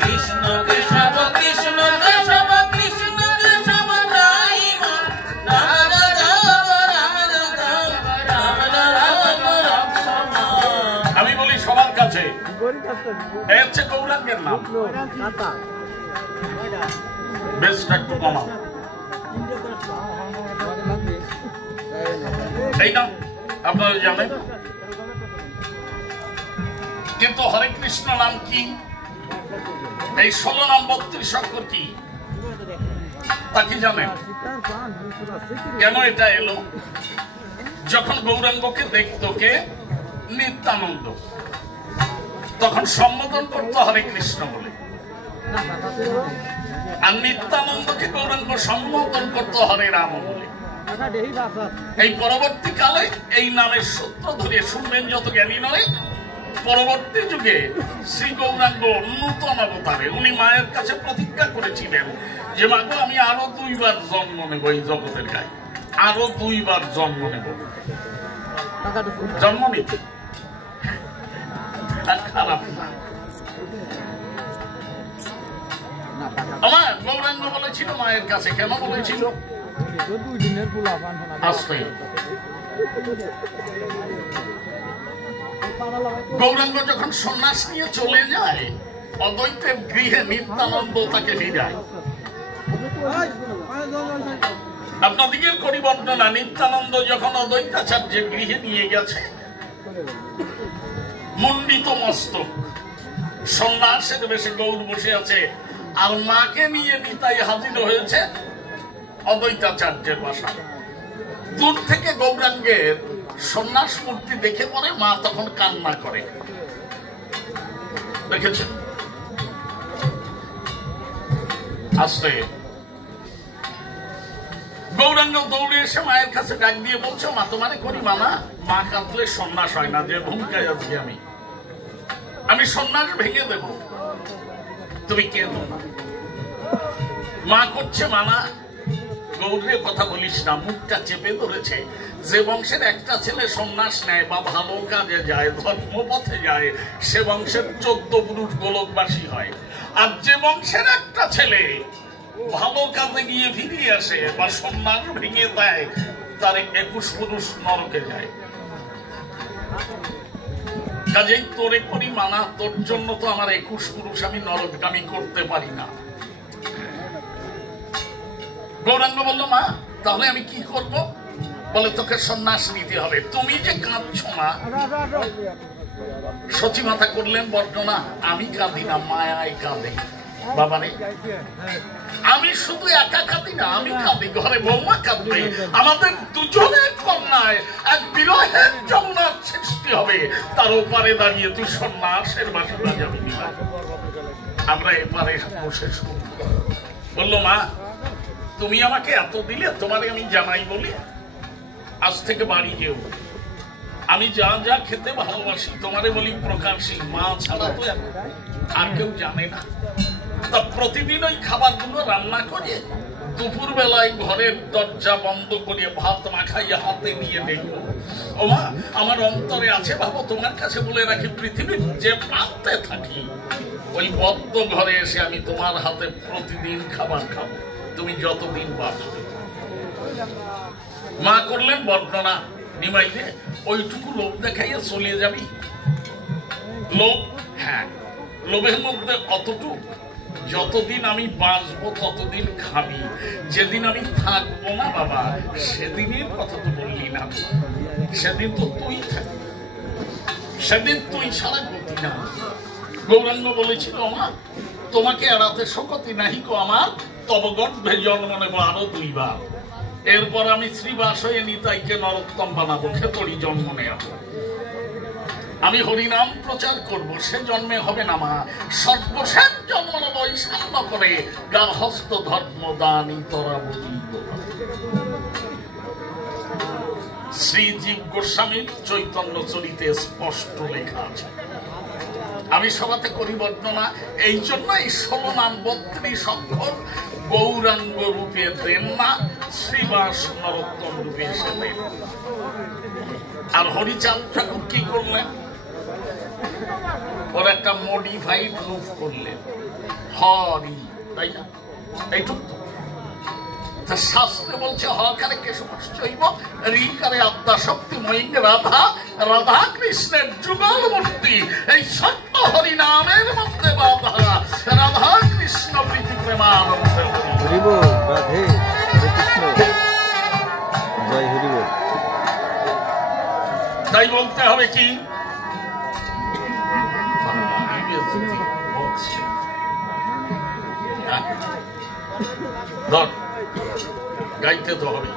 কৃষ্ণ কেশব কৃষ্ণ কেশব কৃষ্ণ কেশব রাম রাম রাম রাম রাম। আমি বলি সবার কাছে হচ্ছে গৌরাঙ্গের নাম বেশটা একটু কমাও, এই নাম আপনারা জানেন। কিন্তু হরে কৃষ্ণ নাম কি? এই 16 নাম 32 অক্ষর কি তা কি জানেন? কেন এটা এলো? যখন গৌরাঙ্গকে দেখতো কে? নিত্যানন্দ, তখন সম্বোধন করতো হরে কৃষ্ণ বলে, আর নিত্যানন্দকে গৌরাঙ্গ সম্বোধন করতো হরে রাম বলে। এই পরবর্তীকালে এই নামের সূত্র ধরে শুনবেন যত জ্ঞানী নয়, পরবর্তী যুগে শ্রী গৌরাঙ্গ নূতন অবতারে উনি মায়ের কাছে প্রতিজ্ঞা করেছিলেন যে মাগো আমি আরো 2 বার জন্ম নেব এই জগতের গায়ে, আরো 2 বার জন্ম নেব। জন্ম নিতে খারাপ না। আমার গৌরাঙ্গ বলেছিল মায়ের কাছে, কেন বলেছিল? গৌরাঙ্গ যখন সন্ন্যাস নিয়ে চলে যায় অদ্বৈতের গৃহে, নিত্যানন্দ তাকে ফিরায়। আপনাদিগের করি বর্ণনা, নিত্যানন্দ যখন অদ্বৈতাচার্যের গৃহে নিয়ে গেছে, মুন্ডিত মস্তক, সন্ন্যাসের বেশে গৌর বসে আছে, আর মাকে নিয়ে নিতাই হাজির হয়েছে অদ্বৈতাচার্যের বাসায়। দূর থেকে গৌরাঙ্গের সন্ন্যাস মূর্তি দেখে পরে মা তখন কান্না করে, দেখেছেন? আসতে গৌরাঙ্গ দৌড়ে এসে মায়ের কাছে ডাক দিয়ে বলছো, মা তোমারে করি মানা, মা কাঁদলে সন্ন্যাস হয় না, যে ভূমিকায় আছি আমি সন্ন্যাস ভেঙে দেব, তুমি কেঁদো না। মা করছে মানা, গৌরের কথা বলিস না, মুখটা চেপে ধরেছে। যে বংশের একটা ছেলে সন্ন্যাস নেয় বা ভালো কাজে যায়, ধর্মপথে যায়, সে বংশের 14 পুরুষ গোলকবাসী হয়। আর যে বংশের একটা ছেলে ভালো কাজে গিয়ে ফিরিয়ে আসে বা সন্ন্যাস ভেঙে দেয়, তার 21 পুরুষ নরকে যায়। কাজেই তোরে করি মানা, তোর জন্য তো আমার 21 পুরুষ আমি নরকগামী করতে পারি না। গৌরাঙ্গ বলল, মা তাহলে আমি কি করব? বলে তোকে সন্ন্যাস নিতে হবে। তুমি যে কাঁদছো না, সচি মাতা করলেন বর্ণনা, আমি কাঁদি না, মায়ায় কাঁদে। বাবা রে, আমি শুধু একা কাঁদি না, আমি কাঁদি, ঘরে বৌমা কাঁদবে, আমাদের দুজনের কন্যায় এক বিরহের যমুনার সৃষ্টি হবে। তার ওপারে দাঁড়িয়ে তুই সন্ন্যাসের বাসি বাজাবি না, আমরা এপারে বসে শুনব। বললো, মা তুমি আমাকে এত দিলে, তোমারে আমি জামাই বলি, আজ থেকে বাড়ি যেও, আমি যা যা খেতে ভালোবাসি তোমারে বলি প্রকাশী, মা ছাড়া তো আর কেউ জানে না। তা প্রতিদিন ওই খাবারগুলো রান্না করে দুপুর বেলায় ঘরের দরজা বন্ধ করে ভাত মাখাইয়া হাতে নিয়ে দেখো। ও মা, আমার অন্তরে আছে, ভাবো তোমার কাছে বলে রাখি, পৃথিবীর যে প্রান্তে থাকি ওই বদ্ধ ঘরে এসে আমি তোমার হাতে প্রতিদিন খাবার খাবো, তুমি যতদিন বাঁচবে। মা করলেন বর্ণনা, নিমাইলে ওইটুকু লোভ দেখাইয়া চলে যাবি। লোভ, হ্যাঁ, লোভের মধ্যে অতটুক, যতদিন আমি বাঁচবো ততদিন খাবি, যেদিন আমি থাকবো না বাবা সেদিনের কথা তো বললি না, সেদিন তো তুই থাকবি, সেদিন তুই ছাড়া গতি না। গৌরাঙ্গ বলেছিল, মা তোমাকে এড়াতে শকতি নাহি কো আমার, তব গর্ভে জন্ম নেব আরো 2 বার, এরপর আমি শ্রীবাস হয়ে নিতাইকে নরোত্তম বানাবো, খেতড়ি জন্ম নেব, আমি হরিনাম প্রচার করব, সে জন্মে হবে না মা, সর্বশেষ জন্ম নেব সান্ন করে, গার্হস্থ ধর্ম দানি তরা বুঝিব। শ্রীজীব গোস্বামীর চৈতন্য চরিতে স্পষ্ট লেখা আছে। আমি সভাতে করি বর্ণনা, এই জন্য এই 16 নাম 32 অক্ষর গৌরাঙ্গ রূপে দেন না, শ্রীবাস নরোত্তম রূপে এসে দেন। আর হরিচাঁদ ঠাকুর কি করলেন? ওর একটা মডিফাইড রূপ করলেন হরি, তাই না? এইটুকু শাস্ত্রে বলছে হকারে কেশবশ্চৈব রিকারে আত্মা শক্তিময়ী রাধা, রাধা কৃষ্ণের যুগল মূর্তি। এই সত্য হরি নামের মধ্যে বাধা, রাধা কৃষ্ণ প্রীতি প্রেমানন্দে হরি বল। রাধে কৃষ্ণ, জয় হরি বল। তাই বলতে হবে কি গাইতে তো হবে।